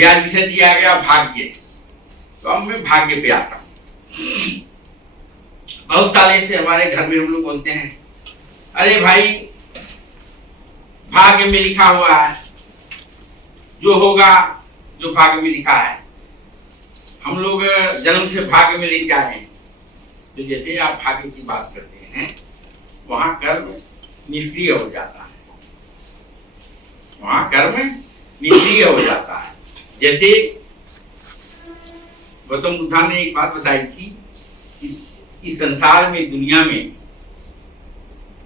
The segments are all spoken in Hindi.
मुझे आज विषय दिया गया भाग्य, तो अब मैं भाग्य पे आता हूं। बहुत साल से हमारे घर में हम लोग बोलते हैं, अरे भाई भाग्य में लिखा हुआ है, जो होगा जो भाग्य में लिखा है। हम लोग जन्म से भाग्य में लिख आए हैं। तो जैसे आप भाग्य की बात करते हैं, वहां कर्म निष्क्रिय हो जाता है, वहां कर्म निष्क्रिय हो जाता है। जैसे गौतम बुद्ध ने एक बात बताई थी कि इस संसार में, दुनिया में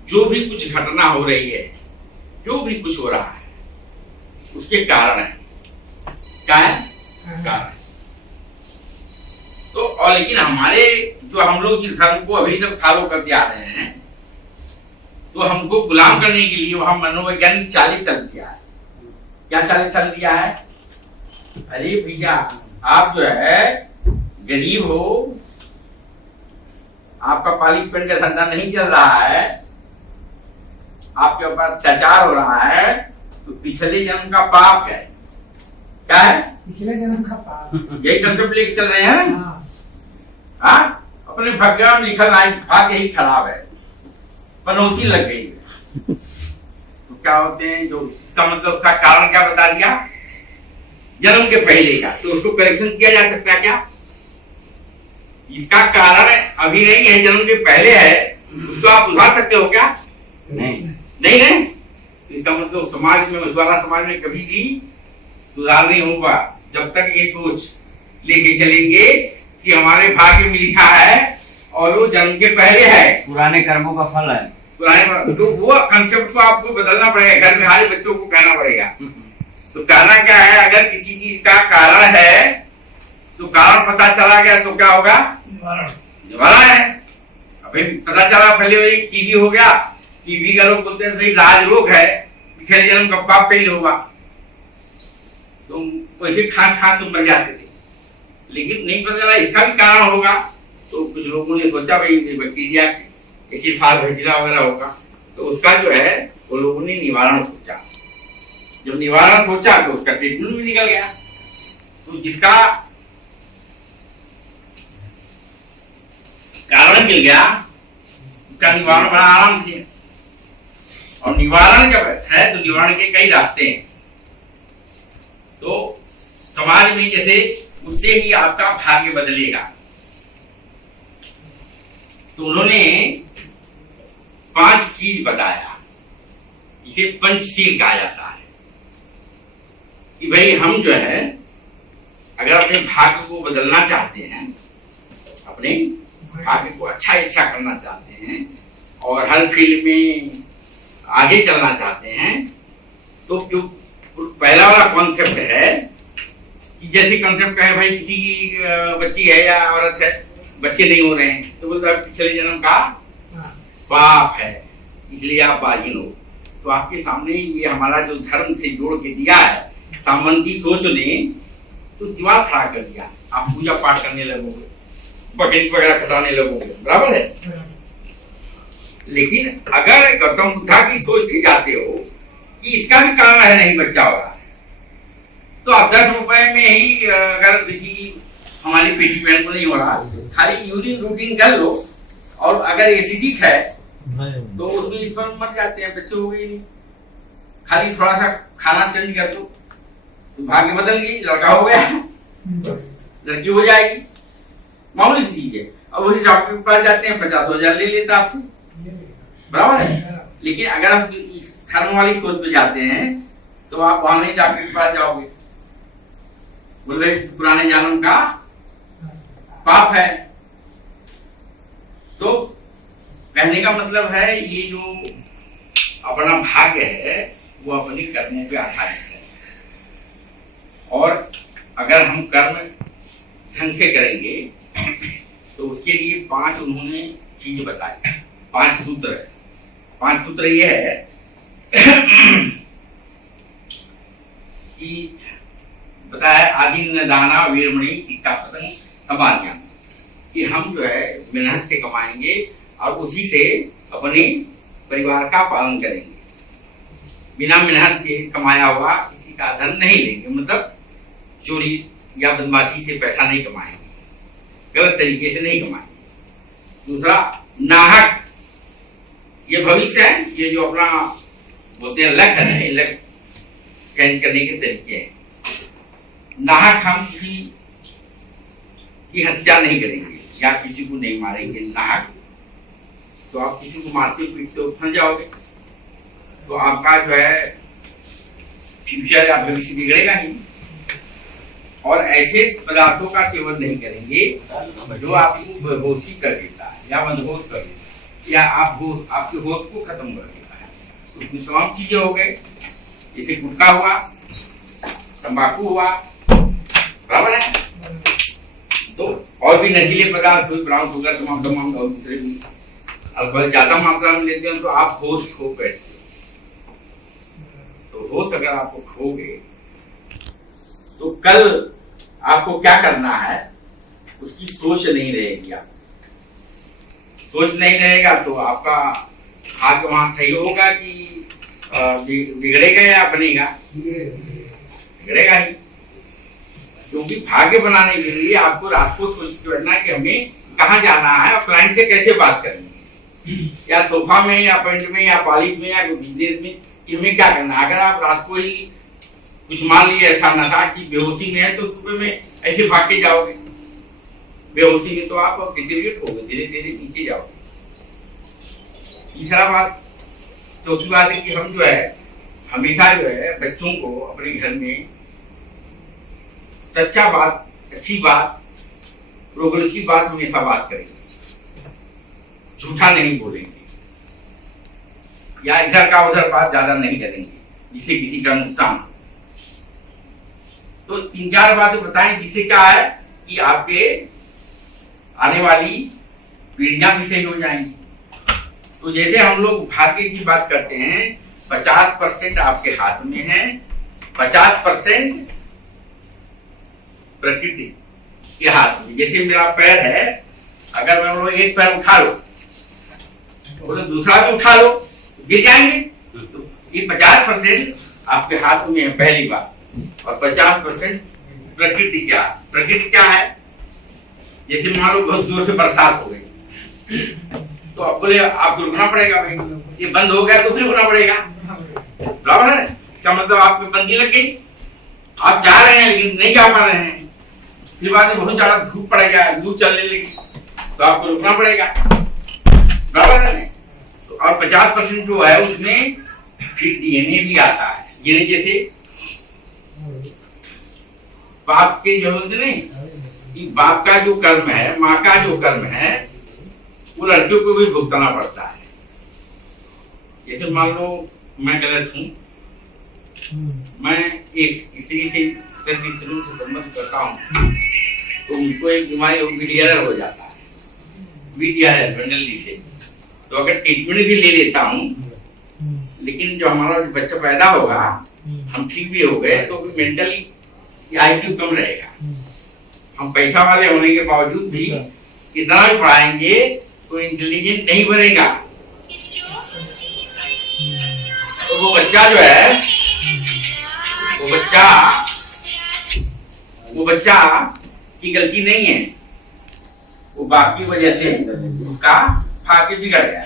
जो भी कुछ घटना हो रही है, जो भी कुछ हो रहा है, उसके कारण है। क्या है? कारण। तो और लेकिन हमारे जो हम लोग इस धर्म को अभी तक फॉलो करते आ रहे हैं, तो हमको गुलाम करने के लिए वहां मनोवैज्ञानिक चालें चल दिया है। क्या चालें चल दिया है? अरे भैया आप जो है गरीब हो, आपका पालिश पेन का धंधा नहीं चल रहा है, आपके ऊपर अत्याचार हो रहा है, तो पिछले जन्म का पाप है। क्या है? पिछले जन्म का पाप। यही कंसेप्ट लेके चल रहे हैं। हाँ, अपने भाग्य में लिखा है भाग्य ही खराब है, पनौती लग गई है। तो क्या होते हैं, जो इसका मतलब उसका कारण क्या बता दिया, जन्म के पहले का। तो उसको करेक्शन किया जा सकता है क्या? इसका कारण अभी नहीं है, जन्म के पहले है, उसको आप सुधार सकते हो क्या? नहीं। तो इसका मतलब समाज में, मछुआरा समाज में कभी भी सुधार नहीं होगा जब तक ये सोच लेके चलेंगे कि हमारे भाग्य में लिखा है और वो जन्म के पहले है, पुराने कर्मों का फल है। पुराने, तो वो कंसेप्ट को आपको बदलना पड़ेगा, घर में हमारे बच्चों को कहना पड़ेगा। तो कहना क्या है, अगर किसी चीज का कारण है तो कारण पता चला गया तो क्या होगा? निवारण है। अभी पता चला पहले वही टीबी हो गया, टीबी का लोग बोलते हैं भाई राज रोग है, पिछले जन्म का पाप पहले होगा, तो वैसे खास तो मर जाते थे। लेकिन नहीं पता चला इसका भी कारण होगा, तो कुछ लोगों ने सोचा भाई बैक्टीरिया किसी फाल भेजिला वगैरह होगा, तो उसका जो है वो लोगों ने निवारण सोचा। जब निवारण सोचा तो उसका ट्रीटमेंट भी निकल गया। तो जिसका कारण मिल गया उसका निवारण बड़ा आराम से। और निवारण जब है तो निवारण के कई रास्ते हैं। तो समाज में जैसे उससे ही आपका भाग्य बदलेगा। तो उन्होंने 5 चीज बताया, जिसे पंचशील कहा जाता है, कि भाई हम जो है अगर अपने भाग्य को बदलना चाहते हैं, अपने भाग्य को अच्छा करना चाहते हैं और हर फील्ड में आगे चलना चाहते हैं, तो जो पहला वाला कॉन्सेप्ट है कि जैसे कॉन्सेप्ट है भाई किसी की बच्ची है या औरत है, बच्चे नहीं हो रहे हैं, तो बोलते हैं पिछले जन्म का पाप है, इसलिए आप बाजिन हो। तो आपके सामने ये हमारा जो धर्म से जोड़ के दिया है, सामंती सोच ने तो दीवार खड़ा कर दिया। आप पूजा पाठ करने लगोगे, बकरी वगैरह कटाने लगोगे, बराबर है। लेकिन अगर गौतम बुद्धा की सोच से जाते हो कि इसका भी कारण है नहीं बच्चा हो रहा है, तो आप 10 रुपए में ही अगर किसी हमारी बेटी बहन को नहीं हो रहा, खाली यूरिन रूटीन कर लो, और अगर एसिडिक है तो उसमें इस पर मर जाते हैं, बच्चे हो गए नहीं। खाली थोड़ा सा खाना चेंज कर दो तो भाग्य बदल गई, लड़का हो गया, लड़की हो जाएगी, मामूली सी चीज है। अब वही डॉक्टर के पास जाते हैं, 50,000 ले लेता आपसे, बराबर है। लेकिन अगर आप इस धर्म वाली सोच पे जाते हैं तो आप वहां नहीं डॉक्टर के पास जाओगे, बोले पुराने जन्म का पाप है। तो कहने का मतलब है ये जो अपना भाग्य है वो अपने कर्मों पे आधारित है, और अगर हम कर्म ढंग से करेंगे तो उसके लिए 5 उन्होंने चीज बताई, 5 सूत्र है। 5 सूत्र ये है कि बताया आदि दाना वीरमणि टीका पतंग समानिया, कि हम जो है मेहनत से कमाएंगे और उसी से अपने परिवार का पालन करेंगे। बिना मेहनत के कमाया हुआ किसी का धन नहीं लेंगे, मतलब चोरी या बदमाशी से पैसा नहीं कमाएंगे, गलत तरीके से नहीं कमाएंगे। दूसरा, नाहक, ये भविष्य है, ये जो अपना बोलते हैं लक है ना, लक चेंज करने के तरीके हैं। नाहक हम किसी की हत्या नहीं करेंगे या किसी को नहीं मारेंगे नाहक। तो आप किसी को मारते पीटते हो फंस जाओगे, तो आपका जो है फ्यूचर या भविष्य बिगड़ेगा ही। और ऐसे पदार्थों का सेवन नहीं करेंगे जो आपको बेहोशी कर देता है या मदहोश कर देता है या आपके होश को खत्म कर देता है। उसमें तमाम चीजें हो गए, जैसे गुटखा हुआ, तंबाकू हुआ, बराबर है। तो और भी नशीले पदार्थ हुए, ब्राउन शुगर, तमाम और दूसरे भी अल्कोहल ज्यादा मात्रा में लेते हैं तो आप होश खो बैठते हो। तो होश अगर आपको खोगे तो कल आपको क्या करना है उसकी सोच नहीं रहेगी। आप सोच नहीं रहेगा तो आपका भाग्य वहां सही होगा कि बिगड़ेगा या बनेगा? बिगड़ेगा ही। क्योंकि भाग्य बनाने के लिए आपको रात को सोच के बैठना कि हमें कहाँ जाना है और क्लाइंट से कैसे बात करनी है, या सोफा में या पेंट में या पॉलिश में या बिजनेस में, हमें क्या करना है। अगर आप रात को ही कुछ मान लीजिए ऐसा नशा की बेहोशी में है तो सुबह में ऐसे भाग के जाओगे, बेहोशी में तो आप डिटेरिएट होगे, धीरे धीरे नीचे जाओगे। तीसरा बात, चौथी बात है कि हम जो है हमेशा जो है बच्चों को अपने घर में सच्चा बात, अच्छी बात, प्रोग्रेस की बात हमेशा बात करेंगे, झूठा नहीं बोलेंगे या इधर का उधर बात ज्यादा नहीं करेंगे जिससे किसी का नुकसान हो। तो 3-4 बातें बताएं जिससे क्या है कि आपके आने वाली पीढ़ियां भी सही हो जाएंगी। तो जैसे हम लोग भाग्य की बात करते हैं, 50% आपके हाथ में है, 50% प्रकृति के हाथ में। जैसे मेरा पैर है, अगर मैं बोलो एक पैर उठा लो तो दूसरा भी उठा लो, गिर जाएंगे। तो ये 50% आपके हाथ में है, पहली बात। और 50% प्रकृति क्या है? जैसे मान लो बहुत जोर से बरसात हो गई तो अब बोले आपको रुकना पड़ेगा, भाई ये बंद हो गया तो फिर रुकना पड़ेगा, बराबर है। इसका मतलब आपको बंदी लग गई, आप जा रहे हैं लेकिन नहीं जा पा रहे हैं। फिर बाद में बहुत ज्यादा धूप पड़ेगा, लू चलने लगी तो आपको रुकना पड़ेगा, बराबर है। तो और 50% जो है उसमें फिर डीएनए भी आता है। ये जैसे बाप के जो नहीं, कि बाप का जो कर्म है, माँ का जो कर्म है, वो लड़कियों को भी भुगतना पड़ता है। जैसे मान लो मैं गलत हूँ, मैं एक स्त्री से 10 स्त्रियों से संबंध करता हूँ तो उनको एक बीमारी वीडियर हो जाता है, वीडियर मेंटली से। तो अगर ट्रीटमेंट भी ले लेता हूँ लेकिन जो हमारा बच्चा पैदा होगा, हम ठीक भी हो गए तो मेंटली आईक्यू कम रहेगा। हम पैसा वाले होने के बावजूद भी कितना भी पढ़ाएंगे तो इंटेलिजेंट नहीं बनेगा। तो वो बच्चा जो है, वो बच्चा की गलती नहीं है, वो बाप की वजह से उसका भाग्य बिगड़ गया।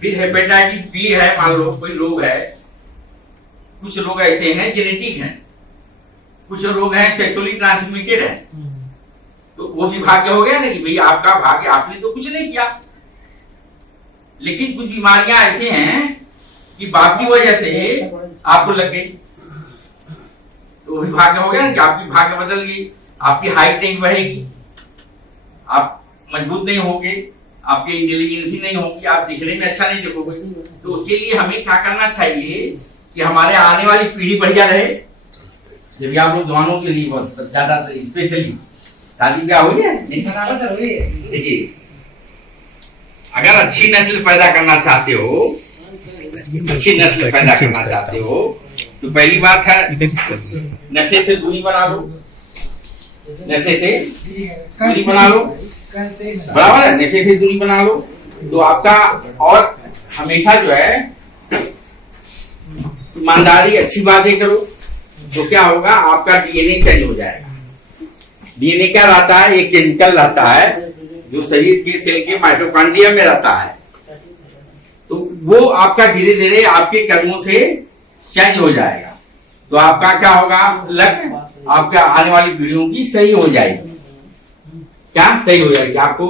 फिर हेपेटाइटिस बी है, मान लो कोई लोग है, कुछ लोग ऐसे हैं जेनेटिक हैं, कुछ लोग हैं सेक्सुअली ट्रांसमिटेड है, तो वो भी भाग्य हो गया ना कि भाई आपका भाग्य, आपने तो कुछ नहीं किया। लेकिन कुछ बीमारियां ऐसे हैं कि बाप की वजह से आपको लग गई, तो वो भी भाग्य हो गया ना कि आपकी भाग्य बदल गई। आपकी हाइट नहीं बढ़ेगी, आप मजबूत नहीं होगे, आपकी इंटेलिजेंसी नहीं होगी, आप दिखने में अच्छा नहीं दिखोगे। तो उसके लिए हमें क्या करना चाहिए कि हमारे आने वाली पीढ़ी बढ़िया रहे। जब आप लोग जवानों के लिए बहुत ज्यादा स्पेशली शादी ब्याह हुई है, नहीं देखिए, अगर अच्छी नस्ल पैदा करना चाहते हो, अच्छी नस्ल पैदा करना चाहते हो तो पहली बात है नशे से दूरी बना लो, नशे से दूरी बना लो, बराबर है। नशे से दूरी बना लो तो आपका, और हमेशा जो है ईमानदारी, अच्छी बातें करो, तो क्या होगा, आपका डीएनए चेंज हो जाएगा। डीएनए क्या रहता है, एक केमिकल रहता है जो शरीर के सेल के माइटोकॉन्ड्रिया में रहता है। तो वो आपका धीरे धीरे आपके कर्मों से चेंज हो जाएगा। तो आपका क्या होगा, लक आपका आने वाली पीढ़ियों की सही हो जाएगी। क्या सही हो जाएगी? आपको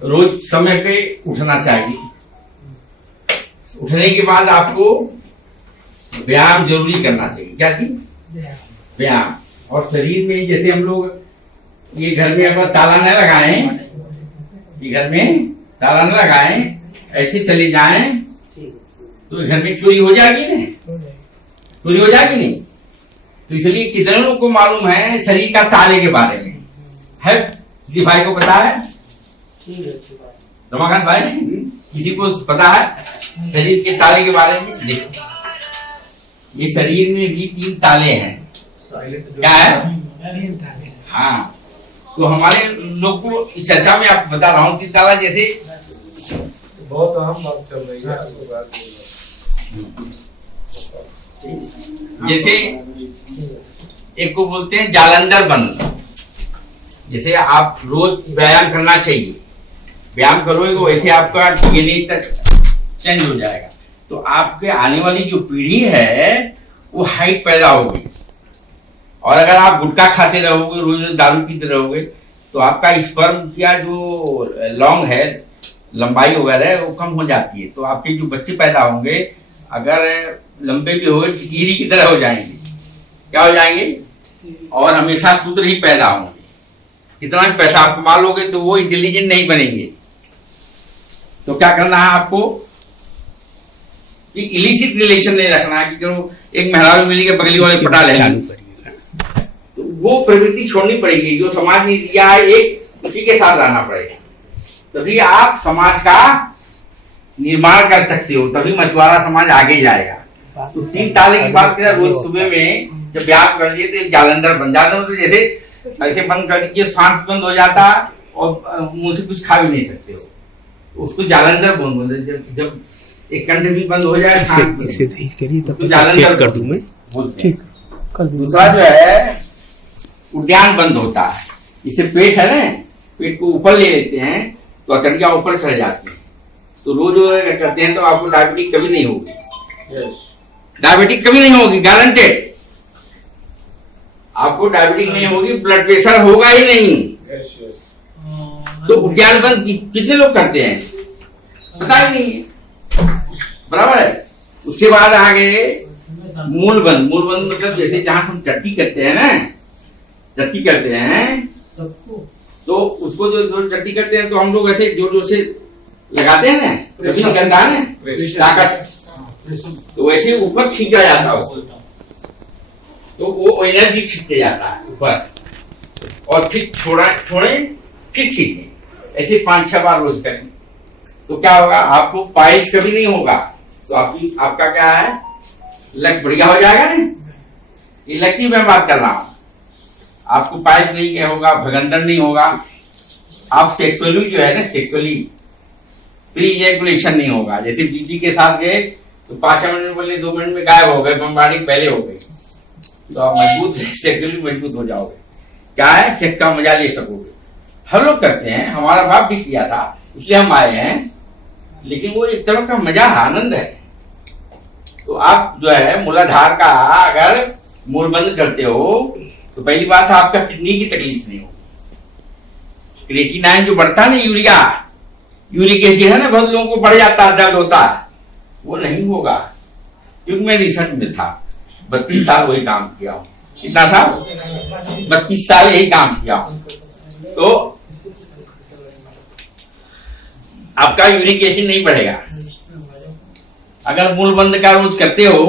रोज समय पे उठना चाहिए। उठने के बाद आपको व्यायाम जरूरी करना चाहिए। क्या चीज? व्यायाम। और शरीर में जैसे हम लोग ये घर में अगर ताला न लगाएं, ये घर में ताला न लगाएं, ऐसे चले जाएं तो घर में चोरी हो जाएगी नहीं? चोरी हो जाएगी नहीं? तो इसलिए कितने लोगों को मालूम है शरीर का ताले के बारे में? है किसी भाई को पता है? रमाकांत भाई, किसी को पता है शरीर के ताले के बारे में? देखो, ये शरीर में भी 3 ताले हैं। क्या है? हाँ, तो हमारे लोग को इस चर्चा में आप बता रहा हूँ 3 ताला। जैसे बहुत अहम बात चल रही है, जैसे एक को बोलते हैं जालंधर बंद। जैसे आप रोज व्यायाम करना चाहिए, व्यायाम करोगे वैसे आपका डीएनए तक चेंज हो जाएगा। तो आपके आने वाली जो पीढ़ी है वो हाइट पैदा होगी। और अगर आप गुटखा खाते रहोगे, रोज दारू पीते रहोगे, तो आपका स्पर्म का जो लॉन्ग है, लंबाई वगैरह वो कम हो जाती है। तो आपके जो बच्चे पैदा होंगे अगर लंबे भी हो कीरी की तरह हो जाएंगे। क्या हो जाएंगे? और हमेशा सूत्र ही पैदा होंगे। कितना भी पैसा आप कमा लोगे तो वो इंटेलिजेंट नहीं बनेंगे। तो क्या करना है आपको कि इलिसिट रिलेशन नहीं रखना है कि जो एक मेहरारू मिली के बगली वाले पटा लेंगे। तो वो प्रवृत्ति छोड़नी पड़ेगी जो समाज ने दिया है, एक उसी के साथ रहना पड़ेगा। तभी आप समाज का निर्माण कर सकते हो, तभी मछुआरा समाज आगे जाएगा। तो 3 ताले की बात करें, रोज सुबह में जब व्यायाम कर लिए तो एक जालंधर बन जाता है। तो जैसे ऐसे बंद कर दीजिए, सांस बंद हो जाता और मुंह से कुछ खा भी नहीं सकते हो, तो उसको जालंधर बोलते। जब एक कंठ भी बंद हो जाए तो जालंधर कर दूं मैं बोलते हैं। दूसरा जो है उद्यान बंद होता है। इसे पेट है ना, पेट को ऊपर ले लेते हैं तो अचड़िया ऊपर चढ़ जाती है। तो रोज करते हैं तो आपको डायबिटीज कभी नहीं होगी। डायबिटीज कभी नहीं होगी, गारंटेड। आपको डायबिटीज नहीं होगी, ब्लड प्रेशर होगा ही नहीं। तो उद्यान बंद कितने लोग करते हैं पता ही नहीं है, बराबर है। उसके बाद आगे मूल बंद। मूल बंद मतलब जैसे जहां हम टट्टी करते हैं ना, टट्टी करते हैं तो उसको जो टट्टी करते हैं तो हम लोग ऐसे जोर जोर से लगाते हैं ना, प्रेशर करता है ना, ताकत, तो वैसे ऊपर खींचा जाता है उसको, तो वो एनर्जी खींचे जाता है ऊपर और फिर छोड़े फिर खींचे। ऐसे 5-6 बार रोज करें तो क्या होगा, आपको पाइल्स कभी नहीं होगा। तो आपका क्या है, लक बढ़िया हो जाएगा ना। ये लक की मैं बात कर रहा हूं। आपको पाइल्स नहीं क्या होगा, भगंदर नहीं होगा। आप सेक्सुअली जो है ना, सेक्सुअली प्री इजैकुलेशन नहीं होगा। जैसे बीबी के साथ गए तो 5 मिनट बोले 2 मिनट में गायब हो गए, बम्बार्डिंग पहले हो गई। तो आप मजबूत सेक्सुअली मजबूत हो जाओगे। क्या है, सेक्स का मजा ले सकोगे। हर लोग करते हैं, हमारा बाप भी किया था इसलिए हम आए हैं, लेकिन वो एक तरह का मजा है, आनंद है। तो आप जो है मूलाधार का अगर मूल बंद करते हो तो पहली बात है आपका किडनी की तकलीफ नहीं होगी। क्रिएटिनाइन जो बढ़ता है ना, यूरिक एसिड है ना, बहुत लोगों को बढ़ जाता है, दर्द होता है, वो नहीं होगा। क्योंकि मैं रिसर्च में था, 32 साल वही काम किया हूं। कितना था? 32 साल यही काम किया हूं। तो आपका यूरिक एसिड नहीं बढ़ेगा। अगर मूल बंद का रोज करते हो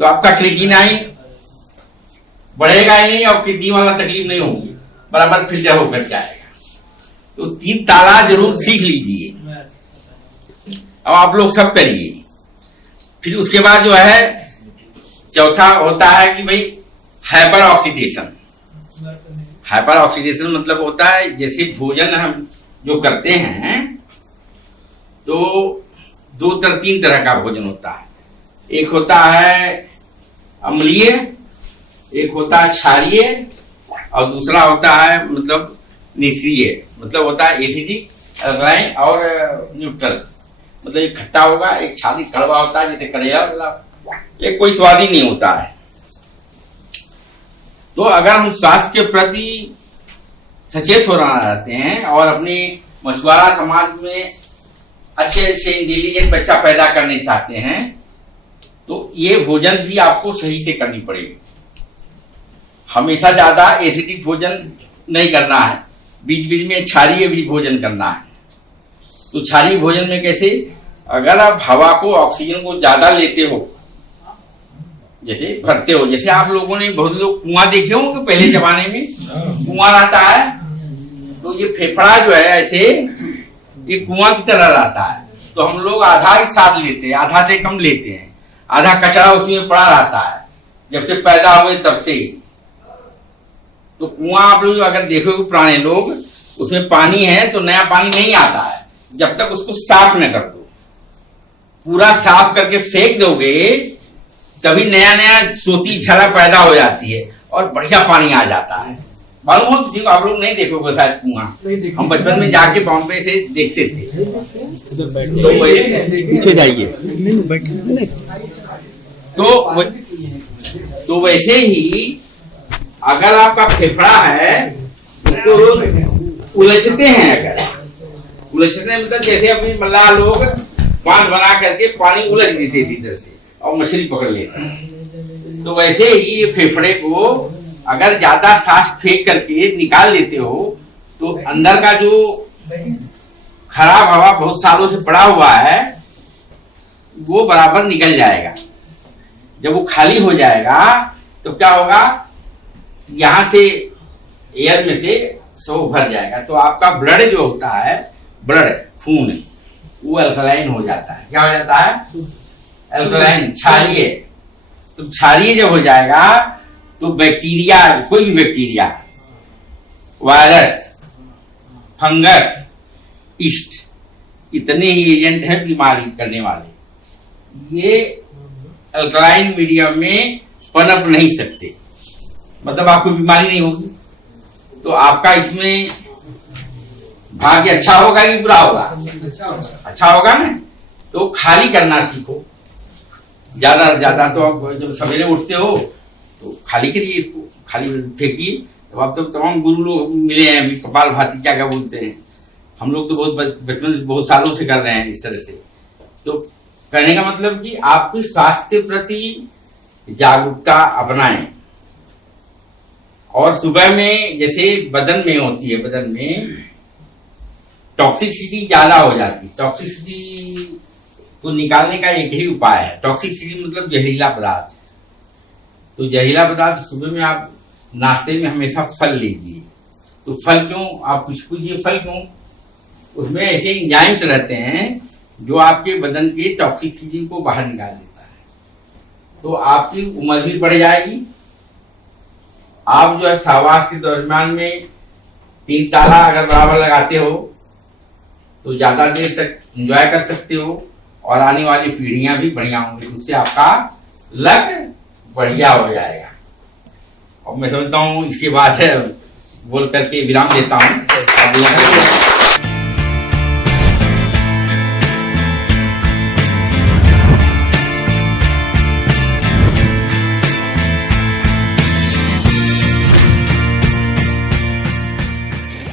तो आपका क्रिएटिनाइन बढ़ेगा ही नहीं और किडनी वाला तकलीफ नहीं होगी, बराबर फिल्टर होकर जाएगा। तो 3 ताला जरूर सीख लीजिए। अब आप लोग सब करिए। फिर उसके बाद जो है चौथा होता है कि भाई हाइपर ऑक्सीडेशन। हाइपर ऑक्सीडेशन मतलब होता है जैसे भोजन हम जो करते हैं तो 2-3 तरह का भोजन होता है। एक होता है अम्लीय, एक होता है क्षारीय और दूसरा होता है मतलब निष्क्रिय, मतलब होता है एसिडिक, अल्कलाइन और न्यूट्रल। मतलब एक खट्टा होगा, एक छाती कड़वा होता है जैसे करेला वाला, एक कोई स्वाद ही नहीं होता है। तो अगर हम स्वास्थ्य के प्रति सचेत हो रहते हैं और अपने मछुआरा समाज में अच्छे अच्छे इंटेलिजेंट बच्चा पैदा करने चाहते हैं तो ये भोजन भी आपको सही से करनी पड़ेगी। हमेशा ज्यादा एसिडिक भोजन नहीं करना है, बीच बीच में क्षारीय भी भोजन करना है। तो क्षारीय भोजन में कैसे, अगर आप हवा को, ऑक्सीजन को ज्यादा लेते हो, जैसे भरते हो, जैसे आप लोगों ने बहुत लोग कुआं देखे होंगे पहले जमाने में, कुआं रहता है तो ये फेफड़ा जो है ऐसे ये कुआं की तरह रहता है। तो हम लोग आधा ही साथ लेते हैं, आधा से कम लेते हैं, आधा कचरा उसमें पड़ा रहता है जब से पैदा हुए तब से। तो कुआं आप लोग अगर देखोगे पुराने लोग, उसमें पानी है तो नया पानी नहीं आता है जब तक उसको साफ न कर दो। पूरा साफ करके फेंक दोगे तभी नया नया सोती झरा पैदा हो जाती है और बढ़िया पानी आ जाता है। मालूम हो किसी को, आप लोग नहीं देखोगे शायद कुआं, हम बचपन में जाके बॉम्बे से देखते थे। पीछे जाइए। तो वैसे ही अगर आपका फेफड़ा है उसको रोज उलझते हैं, अगर उलझते हैं मतलब जैसे अपनी मल्लाह लोग बांध बना करके पानी उलझ देते थे इधर से और मछली पकड़ लेते हैं, तो वैसे ही ये फेफड़े को अगर ज्यादा सांस फेंक करके निकाल लेते हो तो अंदर का जो खराब हवा बहुत सालों से पड़ा हुआ है वो बराबर निकल जाएगा। जब वो खाली हो जाएगा तो क्या होगा, यहां से एयर में से सब भर जाएगा। तो आपका ब्लड जो होता है, ब्लड खून, वो अल्कलाइन हो जाता है। क्या हो जाता है? अल्कलाइन, क्षारीय। तो क्षारीय जब हो जाएगा तो बैक्टीरिया, कोई भी बैक्टीरिया, वायरस, फंगस, ईस्ट, इतने ही एजेंट हैं बीमारी करने वाले, ये अल्कलाइन मीडियम में पनप नहीं सकते, मतलब आपको बीमारी नहीं होगी। तो आपका इसमें भाग्य अच्छा होगा कि बुरा होगा? अच्छा होगा ना। तो खाली करना सीखो, ज्यादा से ज्यादा। तो आप जब सवेरे उठते हो तो खाली करिए इसको, खाली फेंकिए। तो आप तो तमाम गुरु लोग मिले हैं अभी, कपाल भाती क्या क्या बोलते हैं, हम लोग तो बहुत बचपन से, बहुत सालों से कर रहे हैं इस तरह से। तो कहने का मतलब कि आपके स्वास्थ्य के प्रति जागरूकता अपनाएं। और सुबह में जैसे बदन में होती है, बदन में टॉक्सिसिटी ज्यादा हो जाती है, टॉक्सिसिटी को निकालने का एक ही उपाय है। टॉक्सिसिटी मतलब जहरीला पदार्थ। तो जहरीला पदार्थ सुबह में आप नाश्ते में हमेशा फल लीजिए। तो फल क्यों, आप कुछ पूछिए फल क्यों? उसमें ऐसे एंजाइम्स रहते हैं जो आपके बदन की टॉक्सिसिटी को बाहर निकाल देता है। तो आपकी उम्र भी बढ़ जाएगी। आप जो है सहवास के दरमियान में 3 ताला अगर बराबर लगाते हो तो ज्यादा देर तक एंजॉय कर सकते हो और आने वाली पीढ़ियां भी बढ़िया होंगी। उससे आपका लक बढ़िया हो जाएगा। और मैं समझता हूँ इसके बाद बोल करके विराम देता हूँ।